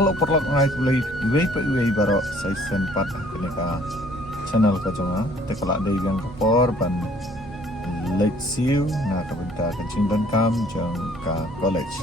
kalau perlu ngai kulai iwe baro saya sempat kenika channel ka jonga te kala dei yang kapor ban late siu na ka benta kencing dan kam jang ka college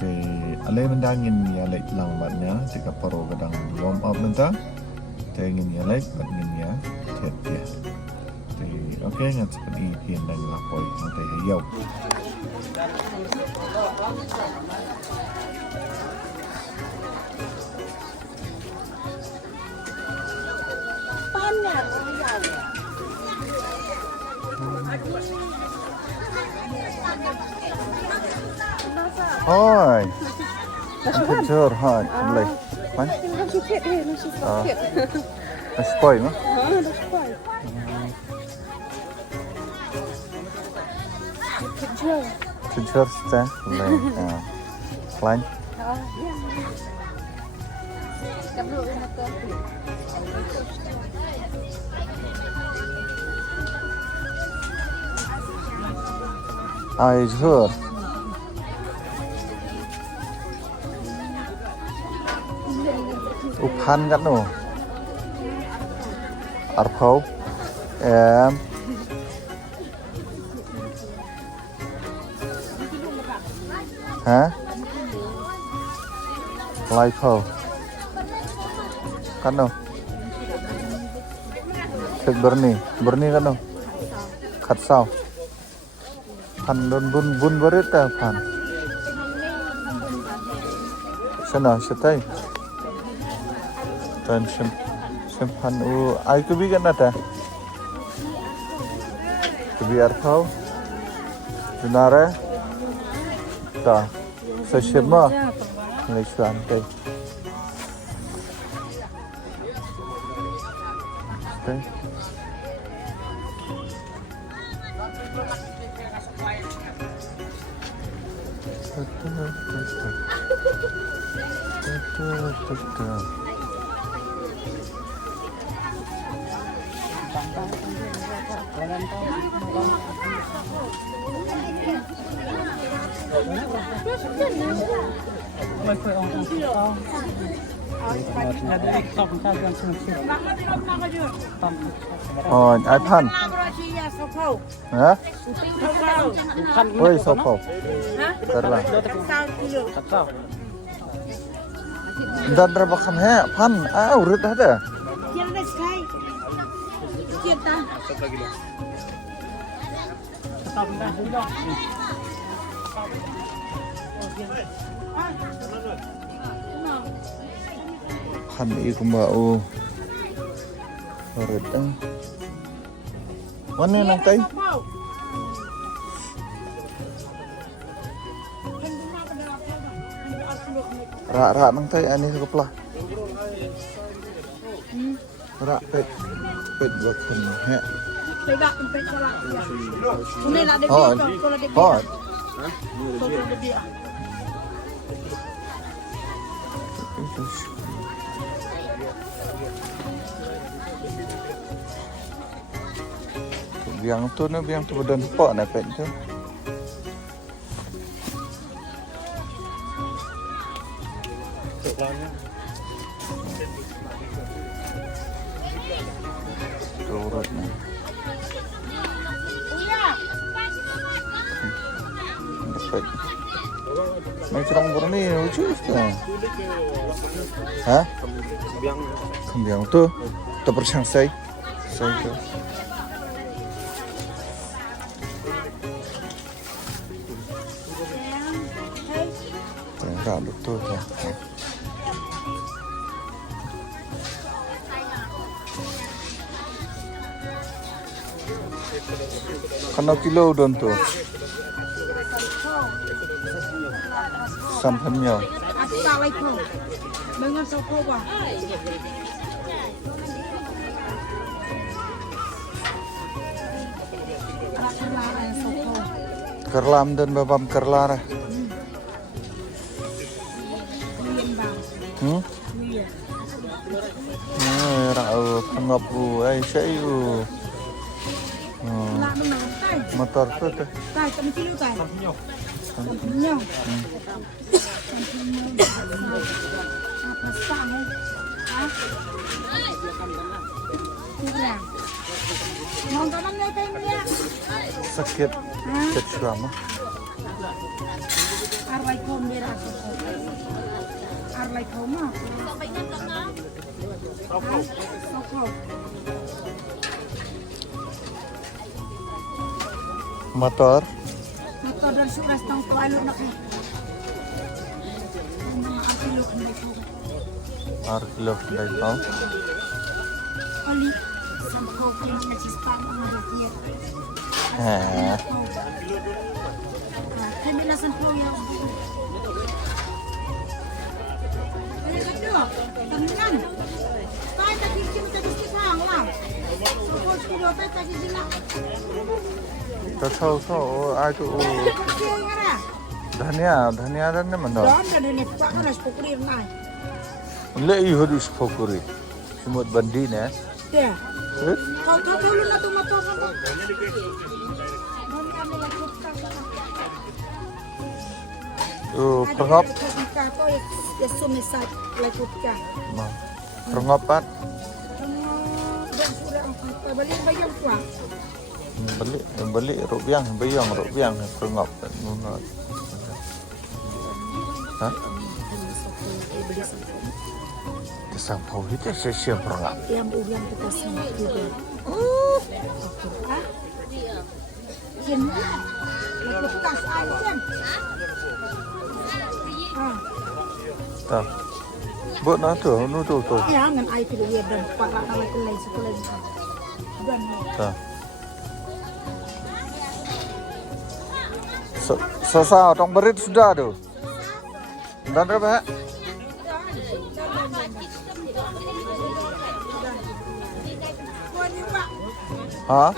te ale mendangin ya late lang batnya te ka paro kadang warm up benta te ngin ya late bat ngin ya tet ya te oke ngat seperti kian dan lapoi nanti hayau Ôi, anh chưa hỏi lấy, mấy? Nó chỉ thiệt đi, nó chỉ thiệt. Nó spoil mà? Nó spoil. Thiệt chưa? Thiệt chưa sẽ lấy, lạnh. Cảm ơn em cô. Ai chưa? Uphan kan no arpau hả lai phau kan no Kek berni kan no khat sao phan don bun barit ta phan sana setai dan sempan ai tu bigan ada tu biar kau benar ta sesama Malaysian kai Oh, iPad. Hả? Ôi, sao phổ? Thật là. Dan berapa kan he? Pan, urut ada. Kira sekali. Kita. Pan iku mau. Urut Mana nang tay? Rak nang tay ani keplah. Rak pet buat kun he. Tidak pet salah. Ini lah dia kalau dia. Hot. Kalau dia. Biang tu badan pak nak pet tu. Turut ni. Dapat. Mai cerong berni lucu tu. Hah? Kembiang tu. Tu bersang saya tu. Enggak betul ya. Kena kilo don tu. Sampainya. Assalamualaikum. Dengan soko ba? Kerlam dan babam kerlar. Rau pengapu, saya motor tu. Tai, kamu kilo tai. Sampinyo. kurang. Nontonan nih kayaknya. Sakit kecil Arwai kom merah. Arwai kom mah. Sokol. Motor Motor dan suras tong to alur nak. Arkilo kendai ko. Arkilo dari kau. Oli sama kau kena nasi spam sama dia. Kami lasan kau ya. Ayah kedua, tangan. Pai tak kicim tak kicim hang lah. Sokol kilo pai tak kicim lah. Tahu ai tu धनिया धनिया मंडा Don ada ni pak harus pukul nai. ले harus pokuri semut bandi ne Ya. Kau lu na tu motor sama. Don kami lagi perngop Kau ya sumisat lagi ka. perngopat Dan sudah balik bayang tua. beli rupiah bayang perngop nunat hah kesampau itu sesi perngop Yang ulang kita semua juga. Jen. Lagi tas aja. tak buat nanti nu tu Ya, ngan ai tu dia dan para kali kelai sekolah. Dan tak Sasa tong berit sudah tu. Dan berapa? Hah?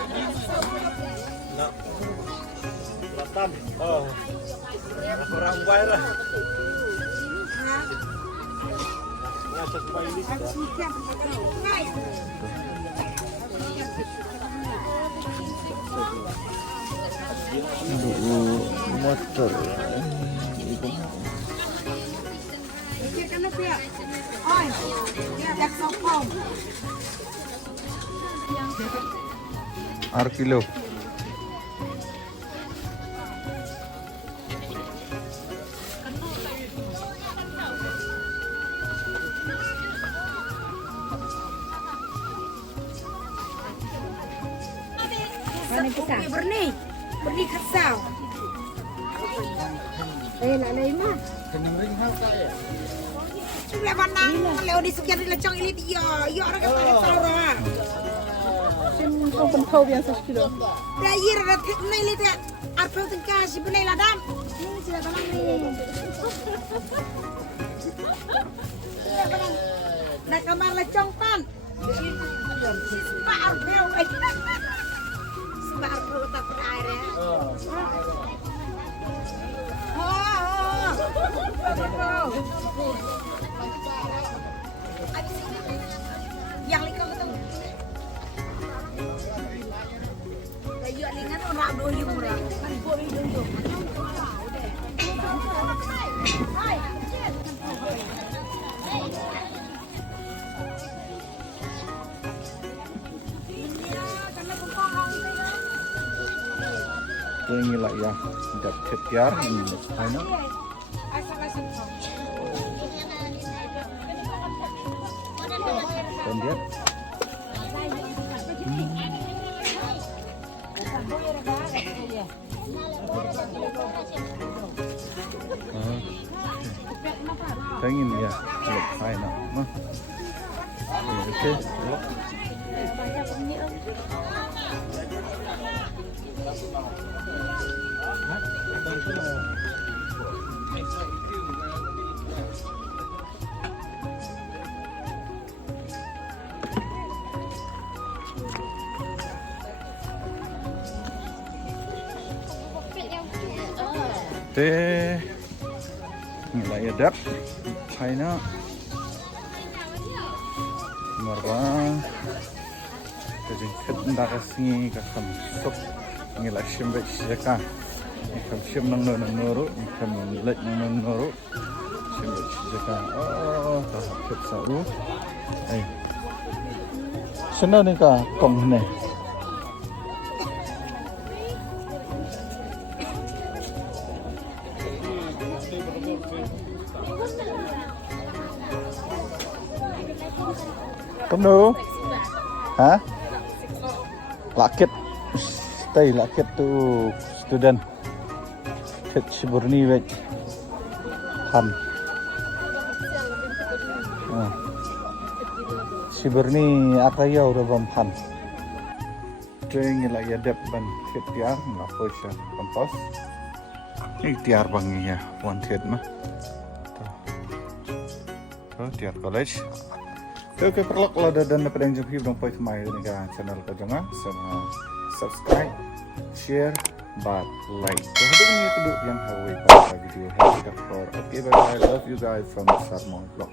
Kurang bayar lah. Motor. Arkilo. Berni kasau. Lalai mah. Cuma mana? Kalau di sekian lecong ini dia, orang kata salah. Kau pentau biasa kilo. Raya ada ni lihat. Apa tengkah si benai ladam? Ini sudah tanam ni. Nak kamar lecong pan. Sebab bel. Sebab perlu tak air ya. Yang lihat betul. Kayu lingan orang doyum orang. Kan boleh doyum. Hai. Ini lah ya, dah ketiar ini, mana? Asal-asal kau. Dan dia, pengen ya, lepas nak, mah. Okey. Teh, nilai adab, China, Marwah, jadi kita kasih kakam sok nilai simbek siapa, kakam sim nang nuru, kakam nilai nang nuru, simbek siapa, tahap kita Ay. Sana ni ka kong ne. Kamu? Hah? Lakit. Stay lakit tu student. Fit Siburni wek. Ham. Siburni akaya udah bampan. Tuing ila ya dep ban fit ya ngapo siya kompos. Tiar bangi ya one fit mah. Tiar college. Oke, perlu kalau ada dan dapat yang jumpa dong poin mai dengan channel ka jangan sama subscribe, share, but like. Jadi ini itu yang hawi pada video hari for. Okay, bye bye. Love you guys from Sarmon Vlog.